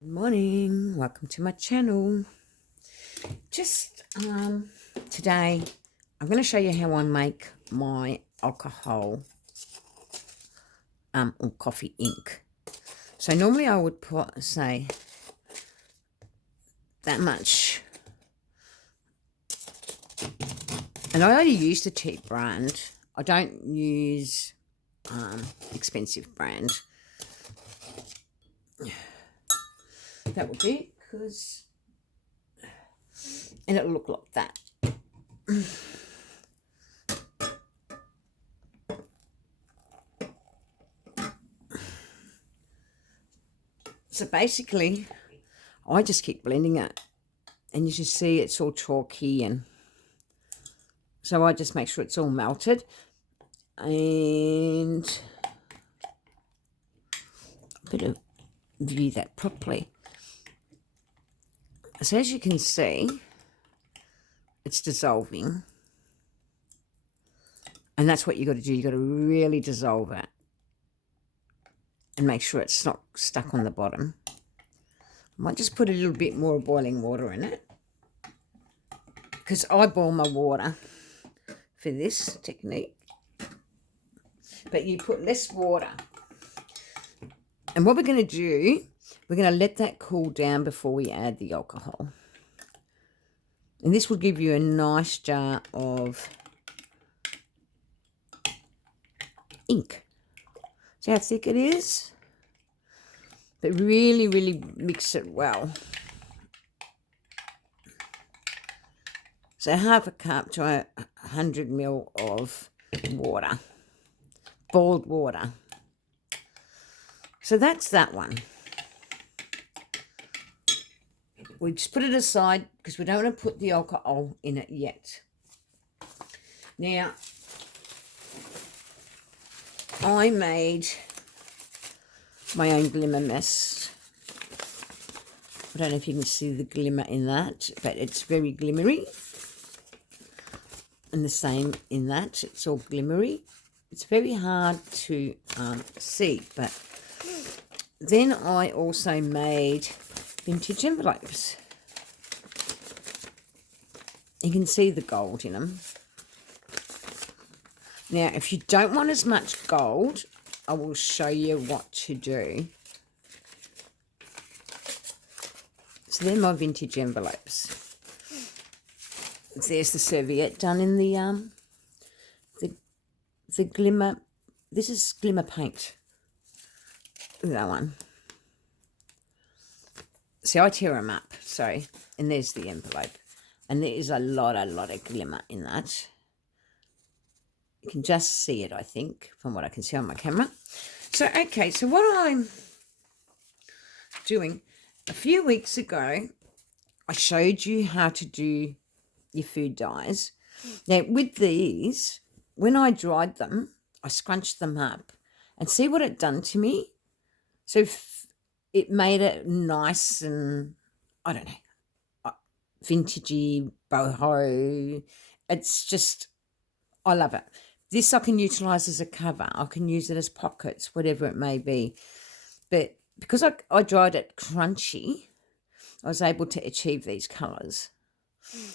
Good morning, welcome to my channel. Just today I'm going to show you how I make my alcohol or coffee ink. So normally I would put, say, that much, and I only use the cheap brand. I don't use expensive brand. That would be because, and it'll look like that. So basically, I just keep blending it, and you just see it's all chalky, and so I just make sure it's all melted, and a bit of view that properly. So as you can see, it's dissolving, and that's what you got to do. You got to really dissolve it and make sure it's not stuck on the bottom. I might just put a little bit more boiling water in it, because I boil my water for this technique, but you put less water. And what we're going to do, we're going to let that cool down before we add the alcohol. And this will give you a nice jar of ink. See how thick it is? But really, really mix it well. So half a cup to 100 ml of water, boiled water. So that's that one. We just put it aside because we don't want to put the alcohol in it yet. Now, I made my own glimmer mist. I don't know if you can see the glimmer in that, but it's very glimmery. And the same in that, it's all glimmery. It's very hard to see, but then I also made vintage envelopes. You can see the gold in them. Now, if you don't want as much gold, I will show you what to do. So they're my vintage envelopes. There's the serviette done in the glimmer. This is glimmer paint. That one. See, I tear them up. So, and there's the envelope. And there is a lot of glimmer in that. You can just see it, I think, from what I can see on my camera. So, okay, so what I'm doing, a few weeks ago, I showed you how to do your food dyes. Now, with these, when I dried them, I scrunched them up, and see what it done to me? So it made it nice and, I don't know, vintagey, boho. It's just, I love it. This I can utilise as a cover. I can use it as pockets, whatever it may be. But because I dried it crunchy, I was able to achieve these colours.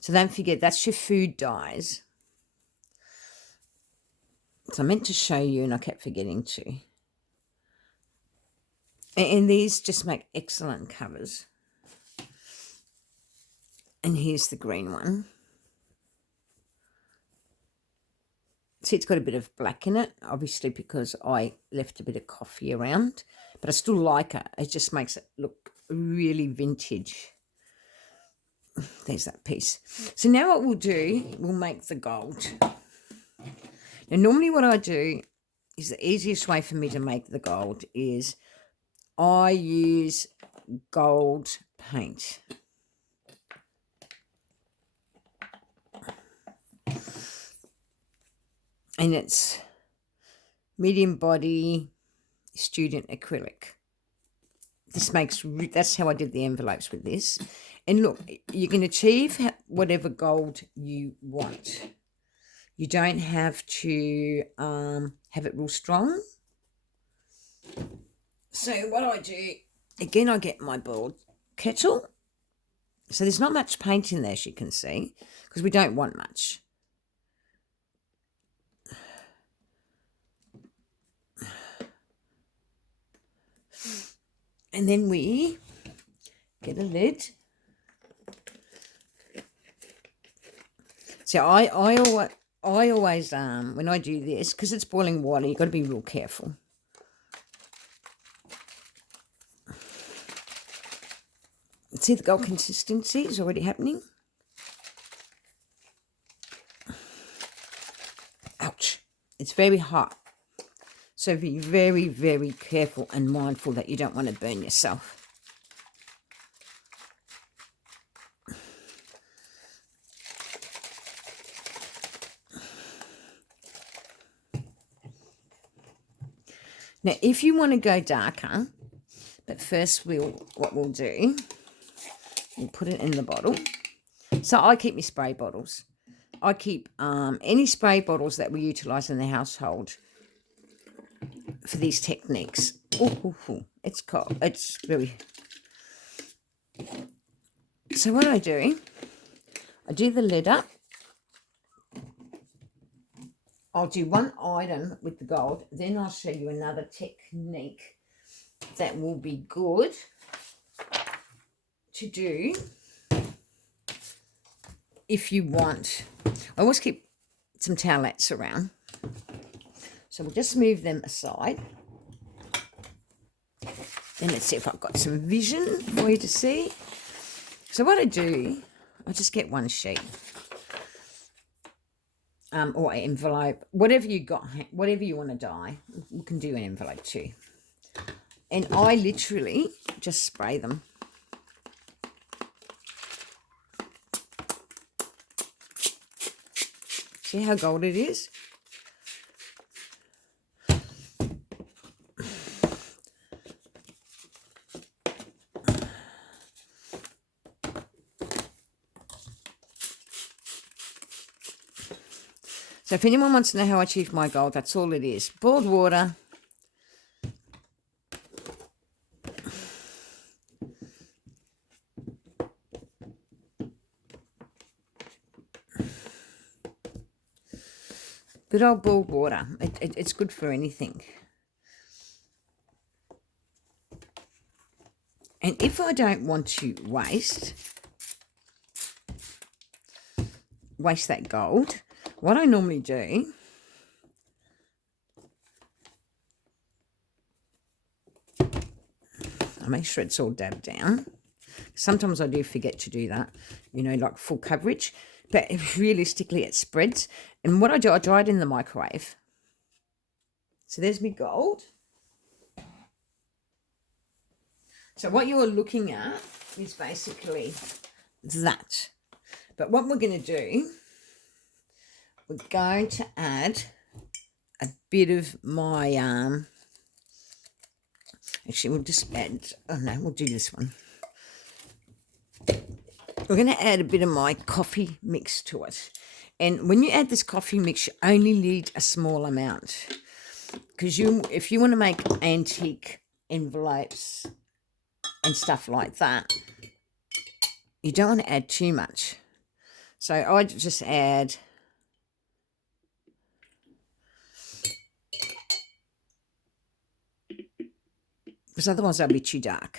So don't forget, that's your food dyes. So I meant to show you and I kept forgetting to. And these just make excellent covers. And here's the green one. See, it's got a bit of black in it, obviously because I left a bit of coffee around. But I still like it. It just makes it look really vintage. There's that piece. So now what we'll do, we'll make the gold. Now, normally what I do is the easiest way for me to make the gold is I use gold paint. And it's medium body student acrylic. That's how I did the envelopes with this. And look, you can achieve whatever gold you want. You don't have to have it real strong. So what I do Again, I get my boiled kettle. So there's not much paint in there, as you can see, because we don't want much. And then we get a lid. So I always when I do this, because it's boiling water, you've got to be real careful. See the gold consistency is already happening. Ouch. It's very hot. So be very, very careful and mindful that you don't want to burn yourself. Now, if you want to go darker, but first what we'll do, we'll put it in the bottle. So I keep my spray bottles. I keep any spray bottles that we utilise in the household for these techniques. Ooh, it's cold. It's very... So what I do the lid up. I'll do one item with the gold, then I'll show you another technique that will be good to do if you want. I always keep some towelettes around. So we'll just move them aside. Then let's see if I've got some vision for you to see. So what I do, I just get one sheet. Or envelope, whatever you got, whatever you want to dye. We can do an envelope too. And I literally just spray them. See how gold it is? So if anyone wants to know how I achieve my gold, that's all it is. Boiled water. Good old boiled water. It's good for anything. And if I don't want to waste that gold, what I normally do, I make sure it's all dabbed down. Sometimes I do forget to do that, like full coverage. But realistically, it spreads. And what I do, I dry it in the microwave. So there's my gold. So what you're looking at is basically that. But what we're going to do, we're going to add a bit of my, actually we'll just add, we'll do this one. We're going to add a bit of my coffee mix to it. And when you add this coffee mix, you only need a small amount. Because if you want to make antique envelopes and stuff like that, you don't want to add too much. So I just add... because otherwise they'll be too dark.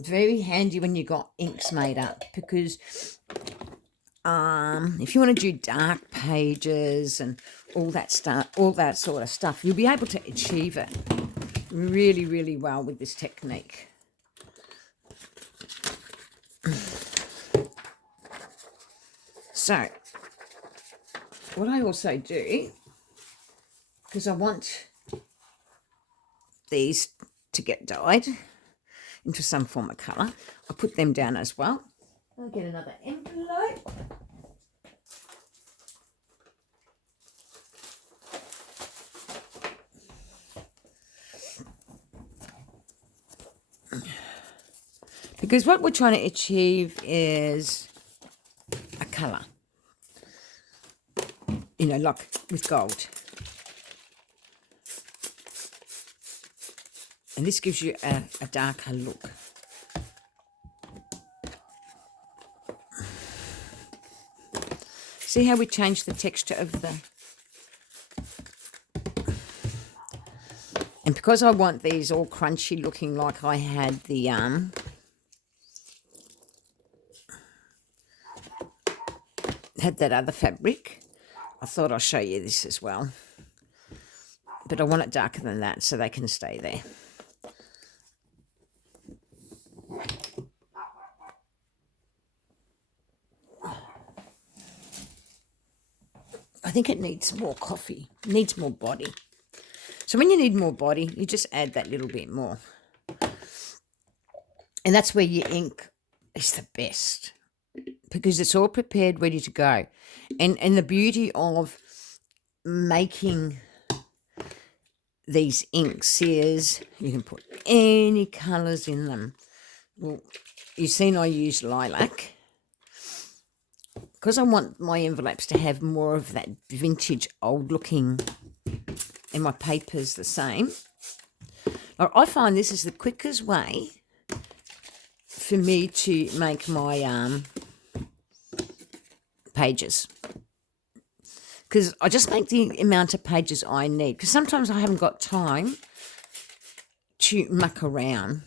Very handy when you got inks made up, because if you want to do dark pages and all that stuff, all that sort of stuff, you'll be able to achieve it really, really well with this technique. So what I also do, because I want these to get dyed into some form of colour, I put them down as well. I'll get another envelope. Because what we're trying to achieve is a colour, like with gold. And this gives you a darker look. See how we changed the texture of the... And because I want these all crunchy looking like I had the had that other fabric, I thought I'll show you this as well. But I want it darker than that so they can stay there. I think it needs more coffee, needs more body. So when you need more body, you just add that little bit more. And that's where your ink is the best, because it's all prepared, ready to go. And the beauty of making these inks is you can put any colours in them. Well, you've seen I use lilac because I want my envelopes to have more of that vintage old looking, and my paper's the same. I find this is the quickest way for me to make my pages, because I just make the amount of pages I need, because sometimes I haven't got time to muck around.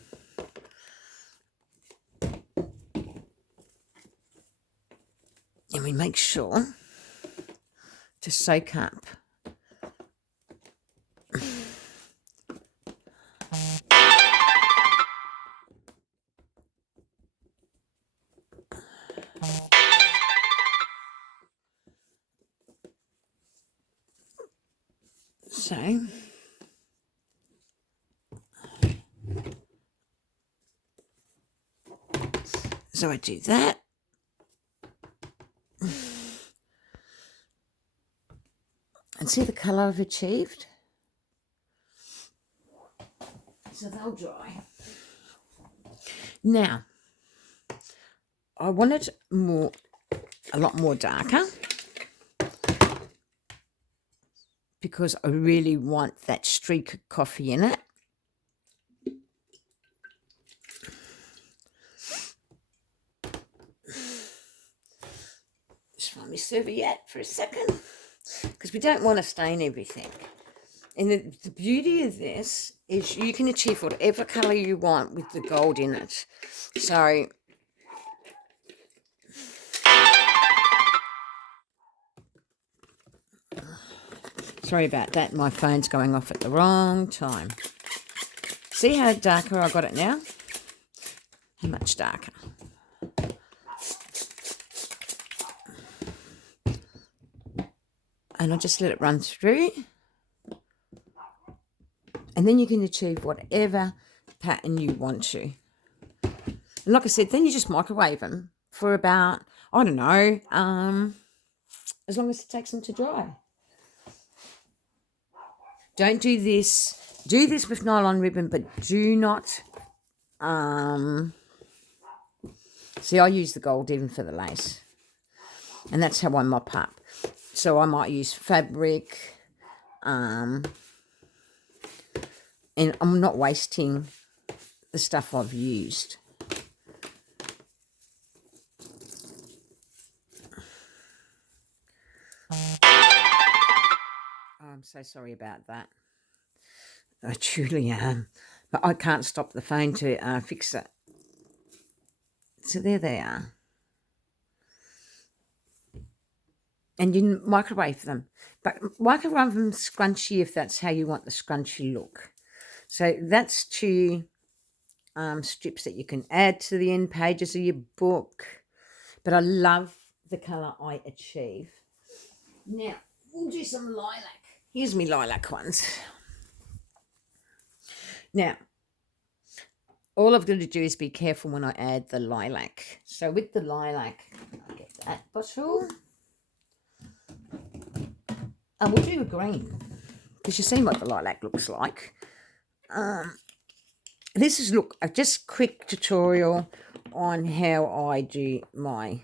And we make sure to soak up so I do that. And see the colour I've achieved? So they'll dry. Now, I want it a lot more darker, because I really want that streak of coffee in it. Just find my serviette for a second, because we don't want to stain everything. And the beauty of this is you can achieve whatever colour you want with the gold in it. So sorry about that, my phone's going off at the wrong time. See how darker I got it now? How much darker? And I just let it run through. And then you can achieve whatever pattern you want to. And like I said, then you just microwave them for about, I don't know, as long as it takes them to dry. Don't do this. Do this with nylon ribbon, but do not... see, I use the gold even for the lace. And that's how I mop up. So I might use fabric, and I'm not wasting the stuff I've used. Oh, I'm so sorry about that. I truly am. But I can't stop the phone to fix it. So there they are. And you microwave them. But microwave them scrunchy if that's how you want the scrunchy look. So that's 2 strips that you can add to the end pages of your book. But I love the colour I achieve. Now, we'll do some lilac. Here's me lilac ones. Now, all I've got to do is be careful when I add the lilac. So with the lilac, I'll get that bottle. And we'll do a green, because you've seen what the lilac looks like. This is, look, a just quick tutorial on how I do my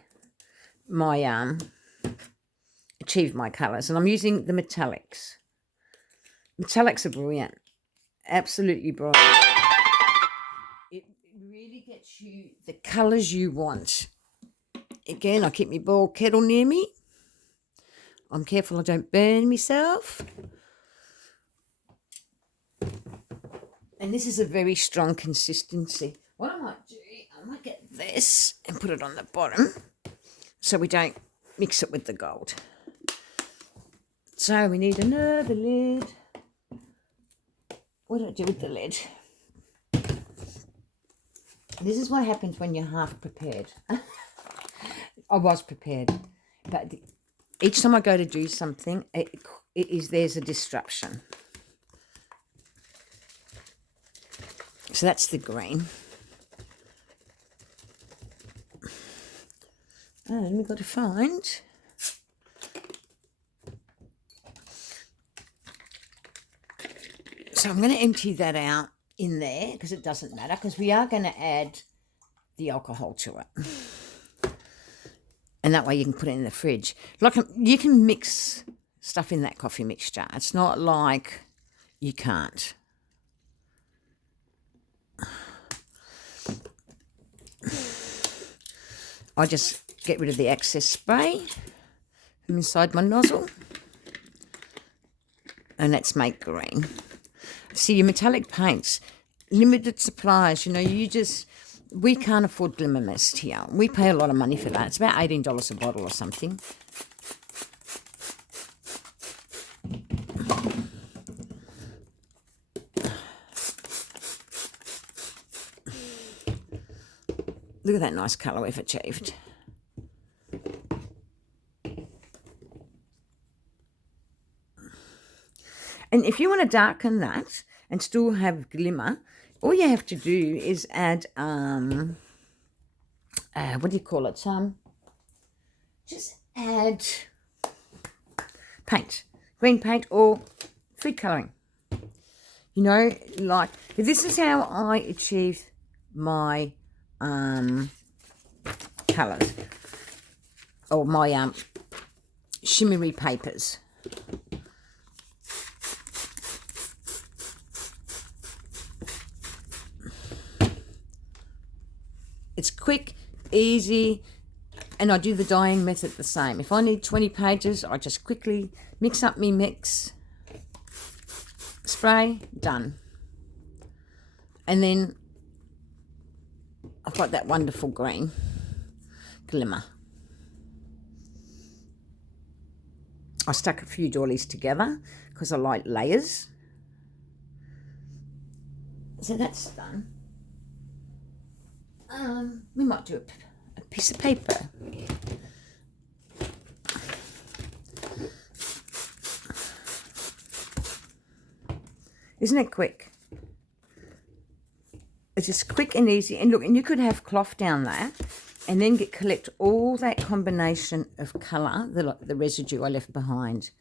achieve my colours. And I'm using the metallics. Metallics are brilliant. absolutely bright. It really gets you the colours you want. Again, I keep my boil kettle near me. I'm careful I don't burn myself. And this is a very strong consistency. What I might do, I might get this and put it on the bottom so we don't mix it with the gold. So we need another lid. What do I do with the lid? This is what happens when you're half prepared. I was prepared, but each time I go to do something, there's a disruption. So that's the green. And we've got to find so I'm going to empty that out in there because it doesn't matter, because we are going to add the alcohol to it. And that way you can put it in the fridge. Like, you can mix stuff in that coffee mixture. It's not like you can't. I just get rid of the excess spray from inside my nozzle. And let's make green. See, your metallic paints, limited supplies, we can't afford Glimmer Mist here. We pay a lot of money for that. It's about $18 a bottle or something. Look at that nice colour we've achieved. And if you want to darken that and still have glimmer, all you have to do is add, what do you call it? Just add paint, green paint or food colouring. This is how I achieve my colours or my shimmery papers. It's quick, easy, and I do the dyeing method the same. If I need 20 pages, I just quickly mix up my mix, spray, done. And then I've got that wonderful green glimmer. I stuck a few doilies together because I like layers. So that's done. We might do a piece of paper. Isn't it quick? It's just quick and easy. And look, and you could have cloth down there and then collect all that combination of colour, the residue I left behind.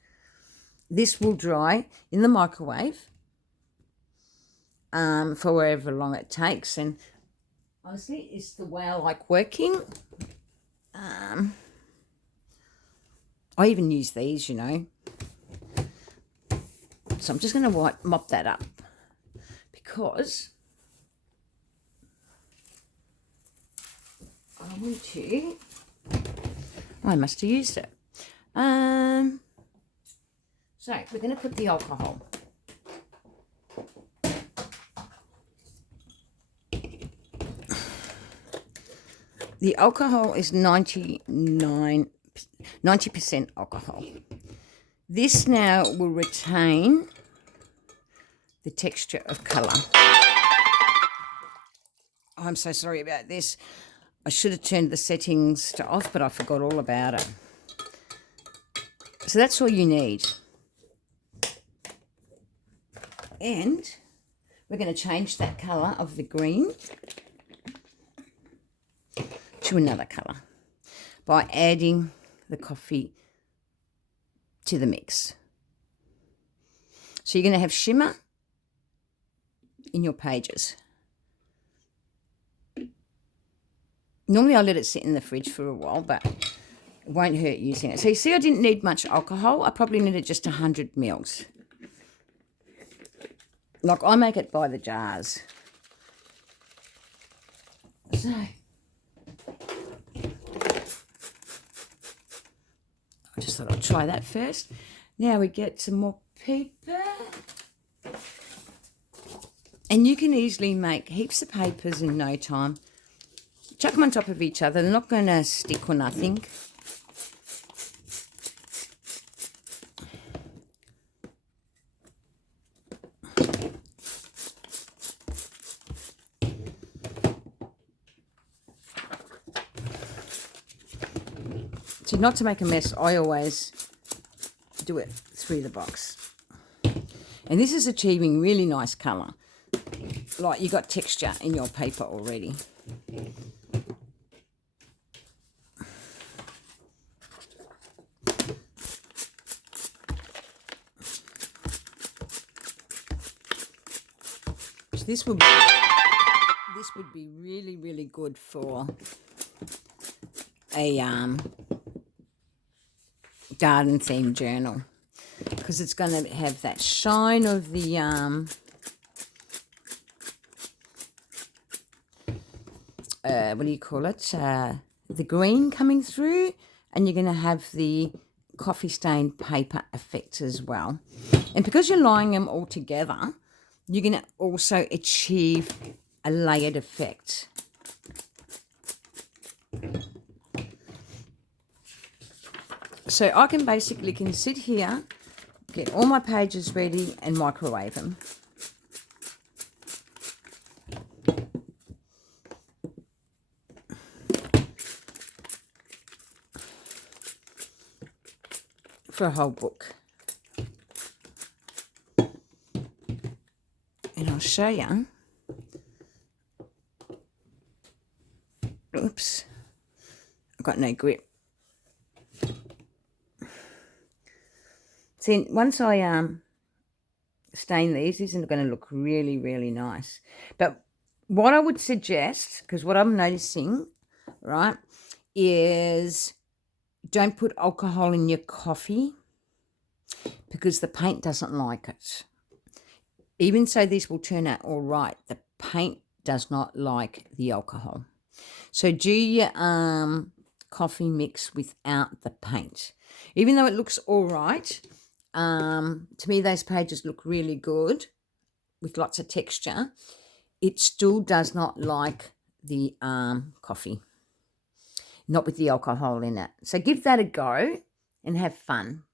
This will dry in the microwave for however long it takes. And honestly, it's the way I like working. I even use these, So I'm just going to mop that up because I want to. I must have used it. So we're going to put the alcohol. The alcohol is 90% alcohol. This now will retain the texture of colour. I'm so sorry about this. I should have turned the settings to off, but I forgot all about it. So that's all you need. And we're going to change that colour of the green to another colour by adding the coffee to the mix. So you're going to have shimmer in your pages. Normally I let it sit in the fridge for a while, but it won't hurt using it. So you see I didn't need much alcohol. I probably needed just 100 mils. Like, I make it by the jars. So, I just thought I'd try that first. Now we get some more paper. And you can easily make heaps of papers in no time. Chuck them on top of each other. They're not going to stick or nothing. So not to make a mess, I always do it through the box. And this is achieving really nice colour. Like, you got texture in your paper already. So this would be really, really good for a garden themed journal, because it's going to have that shine of the what do you call it, the green coming through, and you're going to have the coffee stained paper effect as well. And because you're lying them all together, you're going to also achieve a layered effect. So I can sit here, get all my pages ready and microwave them. For a whole book. And I'll show you. Oops. I've got no grip. See, once I stain these are going to look really, really nice. But what I would suggest, because what I'm noticing, right, is don't put alcohol in your coffee, because the paint doesn't like it. Even so, these will turn out all right. The paint does not like the alcohol. So do your coffee mix without the paint. Even though it looks all right, to me those pages look really good with lots of texture, it still does not like the coffee, not with the alcohol in it. So give that a go and have fun.